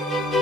thank you